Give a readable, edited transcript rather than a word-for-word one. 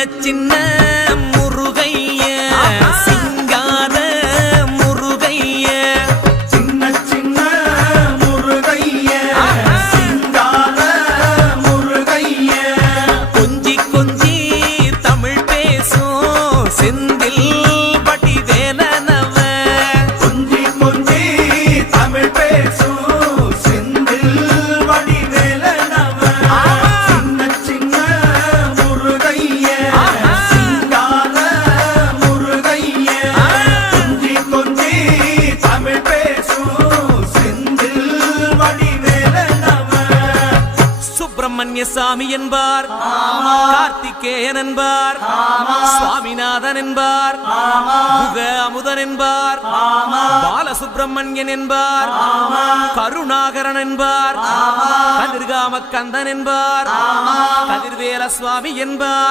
சின்ன முருகைய சிங்கார முருகைய சின்ன சின்ன முருகைய சிங்கார முருகைய கொஞ்சி கொஞ்சி தமிழ் பேசும் செந்தில் பட்டி வேலனவ கொஞ்சி கொஞ்சி தமிழ் பேசும் செந்தில் படி வேலனவ சின்ன சின்ன முருகைய சிங்கார முருகைய கொஞ்சி கொஞ்சி தமிழ் பேசும் செந்தில் படி வேலனவ சுப்பிரமணிய சாமி என்பார், கார்த்திகேயன் என்பார், சுவாமிநாதன் என்பார், முக அமுதன் என்பார், பாலசுப்பிரமணியன் என்பார், கருணாகரன் என்பார், கதிர்காம கந்தன் என்பார், கதிர்வேல சுவாமி என்பார்.